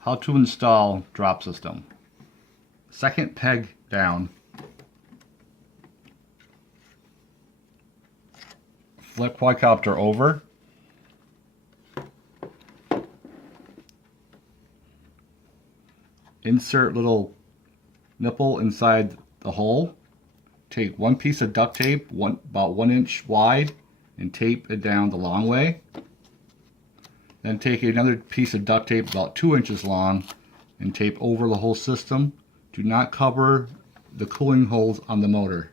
How to install drop system. Second peg down. Flip quadcopter over. Insert little nipple inside the hole. Take one piece of duct tape, about 1 inch wide, and tape it down the long way. Then take another piece of duct tape about 2 inches long and tape over the whole system. Do not cover the cooling holes on the motor.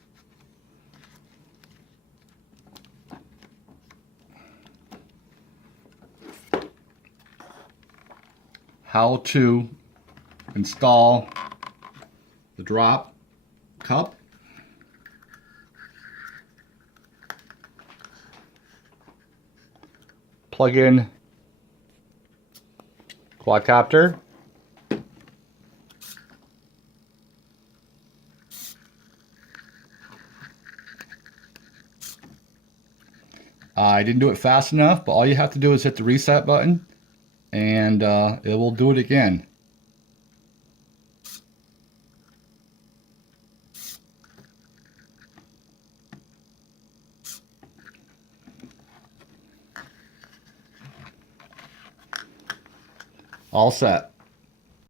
How to install the drop cup. Plug in quadcopter. I didn't do it fast enough, but all you have to do is hit the reset button and it will do it again. All set.